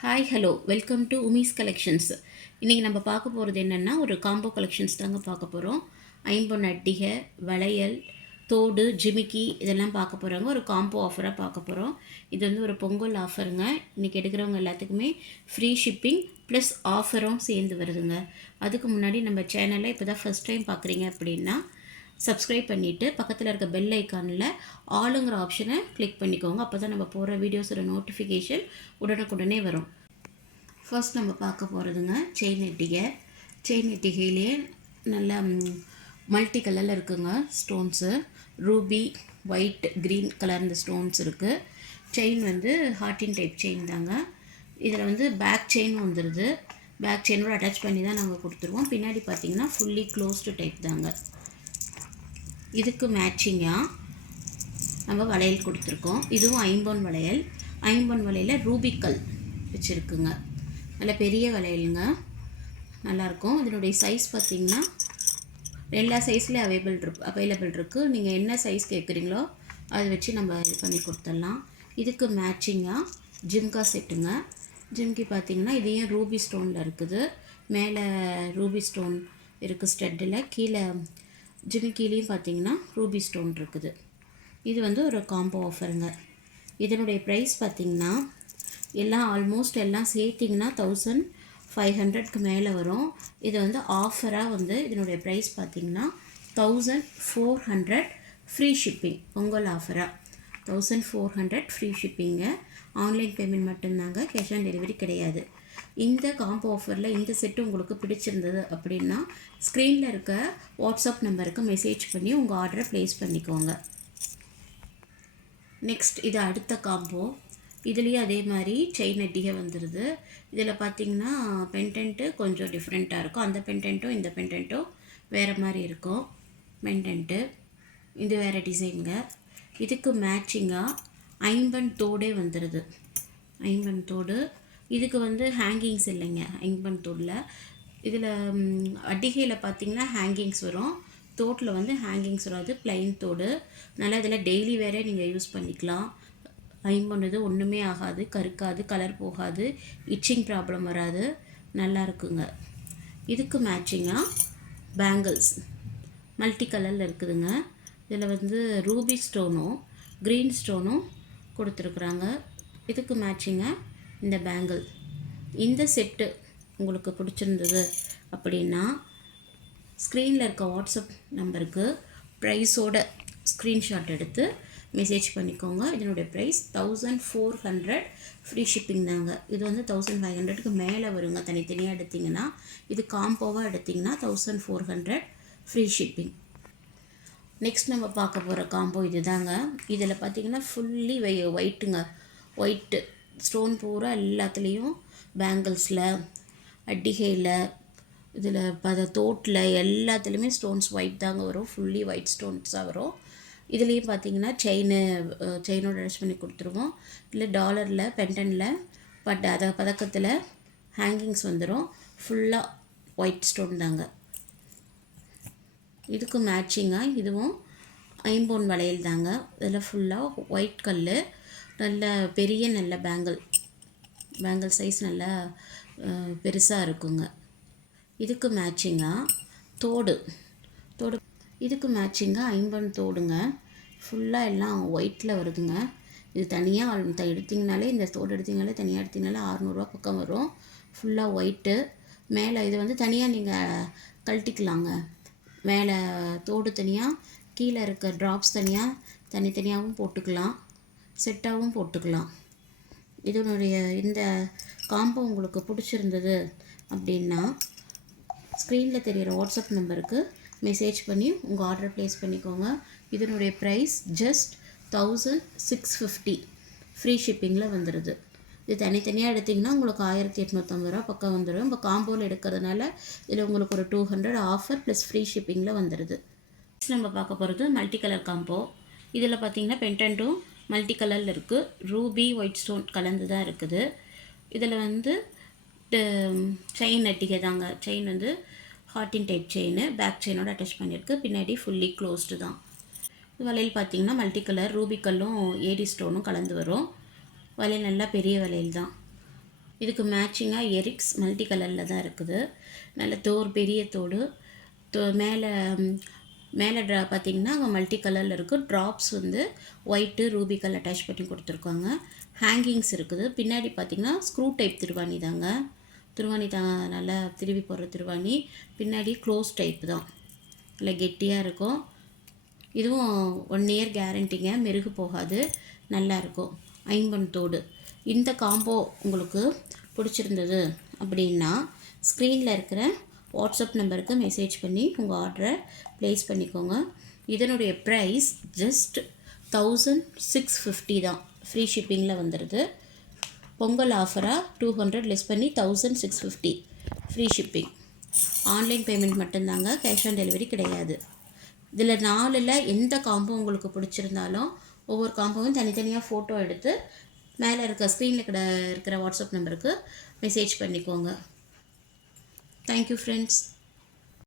Hi hello welcome to உமீஸ் collections. இன்றைக்கி நம்ம பார்க்க போகிறது என்னென்னா ஒரு காம்போ கலெக்ஷன்ஸ் தாங்க பார்க்க போகிறோம். ஐம்பொன் அட்டிகை, வளையல், தோடு, ஜிமிக்கி இதெல்லாம் பார்க்க போகிறோங்க. ஒரு காம்போ ஆஃபராக பார்க்க போகிறோம். இது வந்து ஒரு பொங்கல் ஆஃபருங்க. இன்றைக்கி எடுக்கிறவங்க எல்லாத்துக்குமே ஃப்ரீ ஷிப்பிங் ப்ளஸ் ஆஃபரும் சேர்ந்து வருதுங்க. அதுக்கு முன்னாடி நம்ம சேனலை இப்போ தான் ஃபஸ்ட் டைம் பார்க்குறீங்க அப்படின்னா சப்ஸ்கிரைப் பண்ணிவிட்டு பக்கத்தில் இருக்க பெல் ஐக்கானில் ஆளுங்கிற ஆப்ஷனை கிளிக் பண்ணிக்கோங்க. அப்போ தான் நம்ம போகிற வீடியோஸோட நோட்டிஃபிகேஷன் உடனுக்குடனே வரும். ஃபர்ஸ்ட் நம்ம பார்க்க போகிறதுங்க செயின் எட்டிகை. செயின் எட்டிகையிலே நல்லா மல்டி கலரில் இருக்குங்க stones. Ruby, white, green colour இந்த ஸ்டோன்ஸ் இருக்குது. செயின் வந்து ஹார்டின் டைப் செயின் தாங்க. இதில் வந்து பேக் செயின் வந்துடுது. பேக் செயினோட அட்டாச் பண்ணி தான் நாங்கள் கொடுத்துருவோம். பின்னாடி பார்த்திங்கன்னா ஃபுல்லி க்ளோஸ்டு டைப் தாங்க. இதுக்கு மேட்சிங்காக நம்ம வளையல் கொடுத்துருக்கோம். இதுவும் ஐம்பொன் வளையல். ஐம்பொன் வளையலில் ரூபிக்கல் வச்சுருக்குங்க. நல்ல பெரிய வளையலுங்க, நல்லாயிருக்கும். இதனுடைய சைஸ் பார்த்திங்கன்னா எல்லா சைஸ்லேயும் அவைலபிள் இருக்குது. நீங்கள் என்ன சைஸ் கேட்குறீங்களோ அதை வச்சு நம்ம இது பண்ணி கொடுத்துடலாம். இதுக்கு மேட்சிங்காக ஜிம்கா செட்டுங்க. ஜிம்கி பார்த்திங்கன்னா இதையும் ரூபி ஸ்டோனில் இருக்குது. மேலே ரூபி ஸ்டோன் இருக்குது ஸ்டெட்டில். கீழே ஜிமிக்கிலையும் பார்த்திங்கன்னா ரூபி ஸ்டோன் இருக்குது. இது வந்து ஒரு காம்போ ஆஃபருங்க. இதனுடைய ப்ரைஸ் பார்த்திங்கன்னா ஆல்மோஸ்ட் எல்லாம் சேர்த்திங்கன்னா 1500க்கு மேலே வரும். இது வந்து ஆஃபராக வந்து இதனுடைய ப்ரைஸ் பார்த்திங்கன்னா 1400 ஃப்ரீ ஷிப்பிங். பொங்கல் ஆஃபராக 1400 ஃப்ரீ ஷிப்பிங்க. ஆன்லைன் பேமெண்ட் மட்டும்தாங்க, கேஷ் ஆன் டெலிவரி கிடையாது. இந்த காம்போ ஆஃபரில் இந்த செட்டு உங்களுக்கு பிடிச்சிருந்தது அப்படின்னா ஸ்க்ரீனில் இருக்க வாட்ஸ்அப் நம்பருக்கு மெசேஜ் பண்ணி உங்கள் ஆர்டரை ப்ளேஸ் பண்ணிக்கோங்க. நெக்ஸ்ட் இது அடுத்த காம்போ. இதுலேயும் அதே மாதிரி செயின் அட்டிகை வந்துடுது. இதில் பார்த்திங்கன்னா பெண்டன்ட்டு கொஞ்சம் டிஃப்ரெண்ட்டாக இருக்கும். அந்த பெண்டன்ட்டும் இந்த பெண்டன்ட்டும் வேறு மாதிரி இருக்கும். பெண்டன்ட்டு இது வேறு டிசைனுங்க. இதுக்கு மேட்சிங்காக ஐம்பன் தோடே வந்துடுது. ஐம்பன் தோடு. இதுக்கு வந்து ஹேங்கிங்ஸ் இல்லைங்க ஐம்பன் தோடில். இதில் அட்டிகையில் பார்த்திங்கன்னா ஹேங்கிங்ஸ் வரும். தோட்டில் வந்து ஹேங்கிங்ஸ் வராது, ப்ளைன் தோடு. நல்லா இதில் டெய்லி வேறே நீங்கள் யூஸ் பண்ணிக்கலாம். ஐம்பன் இது ஒன்றுமே ஆகாது, கருக்காது, கலர் போகாது, இச்சிங் ப்ராப்ளம் வராது, நல்லா இருக்குங்க. இதுக்கு மேட்சிங்காக பேங்கிள்ஸ் மல்டி கலரில் இருக்குதுங்க. இதில் வந்து ரூபி ஸ்டோனும் க்ரீன் ஸ்டோனும் கொடுத்துருக்குறாங்க. இதுக்கு மேட்சிங்காக இந்த பேங்கிள். இந்த செட்டு உங்களுக்கு பிடிச்சிருந்தது அப்படின்னா ஸ்க்ரீனில் இருக்க வாட்ஸ்அப் நம்பருக்கு ப்ரைஸோட ஸ்க்ரீன்ஷாட் எடுத்து மெசேஜ் பண்ணிக்கோங்க. இதனுடைய ப்ரைஸ் 1400 ஃப்ரீ ஷிப்பிங் தாங்க. இது வந்து 1500க்கு மேலே வருங்க தனித்தனியாக எடுத்திங்கன்னா. இது காம்போவாக எடுத்திங்கன்னா 1400 ஃப்ரீ ஷிப்பிங். நெக்ஸ்ட் நம்ம பார்க்க போகிற காம்போ இது தாங்க. இதில் பார்த்திங்கன்னா ஃபுல்லி ஒயிட்டுங்க. ஒயிட்டு ஸ்டோன் பூரா எல்லாத்துலேயும் பேங்கிள்ஸில், அட்டிகையில், இதில் தோட்டில் எல்லாத்துலேயுமே ஸ்டோன்ஸ் ஒயிட் தாங்க வரும். ஃபுல்லி ஒயிட் ஸ்டோன்ஸாக வரும். இதுலேயும் பார்த்திங்கன்னா செயினோட அட்டாச் பண்ணி கொடுத்துருவோம். இல்லை டாலரில், பெண்டனில், பதக்கத்தில் ஹேங்கிங்ஸ் வந்துடும். ஃபுல்லாக ஒயிட் ஸ்டோன் தாங்க. இதுக்கு மேட்சிங்காக இதுவும் ஐம்பொன் வளையல் தாங்க. இதில் ஃபுல்லாக ஒயிட் கல், நல்ல பெரிய நல்ல பேங்கிள் சைஸ் நல்லா பெருசாக இருக்குங்க. இதுக்கு மேட்சிங்காக தோடு. இதுக்கு மேட்சிங்காக ஐம்பன் தோடுங்க. ஃபுல்லாக எல்லாம் ஒயிட்டில் வருதுங்க. இது தனியாக எடுத்திங்கனாலே, இந்த தோடு எடுத்திங்கனாலே தனியாக எடுத்திங்கனாலே 600 பக்கம் வரும். ஃபுல்லாக ஒயிட்டு. மேலே இது வந்து தனியாக நீங்கள் கழட்டிக்கலாங்க. மேலே தோடு தனியாக, கீழே இருக்க ட்ராப்ஸ் தனியாக, தனித்தனியாகவும் போட்டுக்கலாம், செட்டாகவும் போட்டுக்கலாம். இதனுடைய இந்த காம்போ உங்களுக்கு பிடிச்சிருந்தது அப்படின்னா ஸ்க்ரீனில் தெரிகிற வாட்ஸ்அப் நம்பருக்கு மெசேஜ் பண்ணி உங்கள் ஆர்டரை ப்ளேஸ் பண்ணிக்கோங்க. இதனுடைய ப்ரைஸ் ஜஸ்ட் 1650 ஃப்ரீ ஷிப்பிங்கில் வந்துடுது. இது தனித்தனியாக எடுத்திங்கன்னா உங்களுக்கு 1850 பக்கம் வந்துடும். இப்போ காம்போவில் எடுக்கிறதுனால இதில் உங்களுக்கு ஒரு 200 ஆஃபர் ப்ளஸ் ஃப்ரீ ஷிப்பிங்கில் வந்துடுது. நம்ம பார்க்க போகிறது மல்டி கலர் காம்போ. இதில் பார்த்திங்கன்னா பெண்டன்ட்டும் மல்டி கலரில் இருக்குது. ரூபி ஒயிட் ஸ்டோன் கலந்து தான் இருக்குது. இதில் வந்து செயின் அட்டிகை தாங்க. செயின் வந்து ஹார்டின் டைப் செயின். பேக் செயினோட அட்டாச் பண்ணியிருக்கு. பின்னாடி ஃபுல்லி க்ளோஸ்டு தான். வளையல் பார்த்திங்கன்னா மல்டி கலர் ரூபி கல்லும் ஏடி ஸ்டோனும் கலந்து வரும். வளையல் நல்லா பெரிய வளையல் தான். இதுக்கு மேட்சிங்காக எரிக்ஸ் மல்டி கலரில் தான் இருக்குது. நல்ல பெரிய தோடு. மேலே மேலே பார்த்திங்கன்னா அங்கே மல்டி கலரில் இருக்குது. ட்ராப்ஸ் வந்து ஒயிட்டு ரூபி கலர் அட்டாச் பண்ணி கொடுத்துருக்காங்க. ஹேங்கிங்ஸ் இருக்குது. பின்னாடி பார்த்திங்கன்னா ஸ்க்ரூ டைப் திருவாணி தாங்க. நல்லா திருவி போடுற திருவாணி. பின்னாடி க்ளோஸ் டைப் தான், இல்லை கெட்டியாக இருக்கும். இதுவும் 1 இயர் கேரண்டிங்க, மெருகு போகாது, நல்லாயிருக்கும். ஐம்பொன் தோடு. இந்த காம்போ உங்களுக்கு பிடிச்சிருந்தது அப்படின்னா ஸ்க்ரீனில் இருக்கிற வாட்ஸ்அப் நம்பருக்கு மெசேஜ் பண்ணி உங்கள் ஆர்டரை ப்ளேஸ் பண்ணிக்கோங்க. இதனுடைய ப்ரைஸ் ஜஸ்ட் 1650 தான். ஃப்ரீ ஷிப்பிங்கில் வந்துடுது. பொங்கல் ஆஃபராக 200 லெஸ் பண்ணி 1650 ஃப்ரீ ஷிப்பிங். ஆன்லைன் பேமெண்ட் மட்டும்தாங்க, கேஷ் ஆன் டெலிவரி கிடையாது. இதில் 4ல் எந்த காம்போ உங்களுக்கு பிடிச்சிருந்தாலும் ஒவ்வொரு காம்போவும் தனித்தனியாக ஃபோட்டோ எடுத்து மேலே இருக்க ஸ்க்ரீனில் இருக்கிற வாட்ஸ்அப் நம்பருக்கு மெசேஜ் பண்ணிக்கோங்க. Thank you friends.